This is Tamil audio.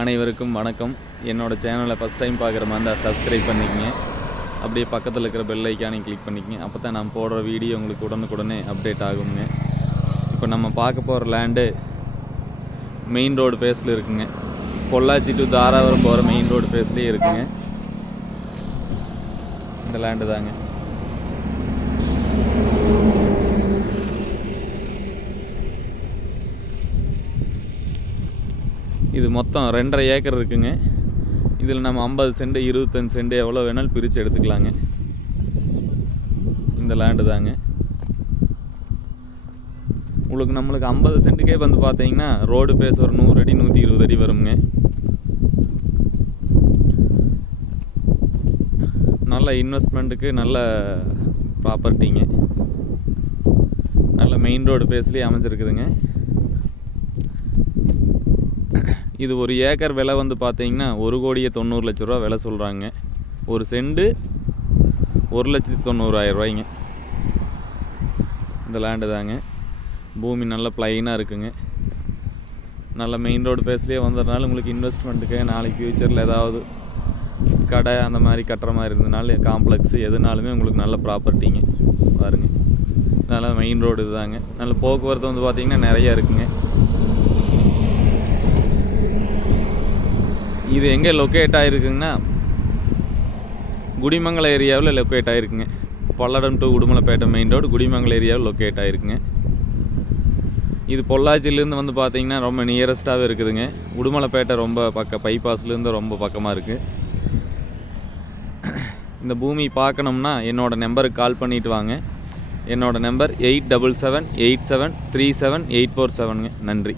அனைவருக்கும் வணக்கம். என்னோடய சேனலை ஃபஸ்ட் டைம் பார்க்குற மாதிரி இருந்தால் சப்ஸ்கிரைப் பண்ணிக்கங்க. அப்படியே பக்கத்தில் இருக்கிற பெல் ஐக்கானையும் கிளிக் பண்ணிக்கங்க. அப்போ தான் நான் போடுற வீடியோ உங்களுக்கு உடனுக்குடனே அப்டேட் ஆகுங்க. இப்போ நம்ம பார்க்க போகிற லேண்டு மெயின் ரோடு பேஸில் இருக்குங்க. பொள்ளாச்சி டு தாராபுரம் போகிற மெயின் ரோடு பேஸ்லேயே இருக்குங்க. இந்த லேண்டு தாங்க. இது மொத்தம் 2.5 ஏக்கர் இருக்குங்க. இதில் நம்ம 50 சென்ட் 25 சென்ட் எவ்வளோ வேணாலும் பிரித்து எடுத்துக்கலாங்க. இந்த லேண்டு தாங்க. நம்மளுக்கு 50 சென்ட்டுக்கே வந்து பார்த்தீங்கன்னா ரோடு பேஸ் ஒரு 100 அடி 120 அடி வருங்க. நல்ல இன்வெஸ்ட்மெண்ட்டுக்கு நல்ல ப்ராப்பர்ட்டிங்க. நல்ல மெயின் ரோடு பேஸ்லேயே அமைஞ்சிருக்குதுங்க. இது ஒரு ஏக்கர் விலை வந்து பார்த்தீங்கன்னா 1,90,00,000 ரூபா விலை சொல்கிறாங்க. ஒரு செண்டு 1,90,000 ரூபாய்ங்க. இந்த லேண்டு தாங்க. பூமி நல்ல ப்ளைனாக இருக்குங்க. நல்ல மெயின் ரோடு பேஸ்லேயே வந்ததுனால உங்களுக்கு இன்வெஸ்ட்மெண்ட்டுக்கு நாளைக்கு ஃப்யூச்சரில் ஏதாவது கடை அந்த மாதிரி கட்டுற மாதிரி இருந்ததுனால காம்ப்ளெக்ஸு எதுனாலுமே உங்களுக்கு நல்ல ப்ராப்பர்ட்டிங்க பாருங்கள். நல்ல மெயின் ரோடு இதுதாங்க. நல்ல போக்குவரத்து வந்து பார்த்திங்கன்னா நிறையா இருக்குங்க. இது எங்கே லொக்கேட் ஆகிருக்குங்கன்னா குடிமங்கலம் ஏரியாவில் லொக்கேட் ஆகிருக்குங்க. Palladam to Udumalaipettai main road Kudimangalam ஏரியாவில் லொக்கேட் ஆகிருக்குங்க. இது பொள்ளாச்சியிலேருந்து வந்து பார்த்திங்கன்னா ரொம்ப நியரஸ்ட்டாகவே இருக்குதுங்க. உடுமலைப்பேட்டை ரொம்ப பைபாஸ்லேருந்து ரொம்ப பக்கமாக இருக்குது. இந்த பூமி பார்க்கணும்னா என்னோடய நம்பருக்கு கால் பண்ணிவிட்டு வாங்க. என்னோடய நம்பர் 8778737847. நன்றி.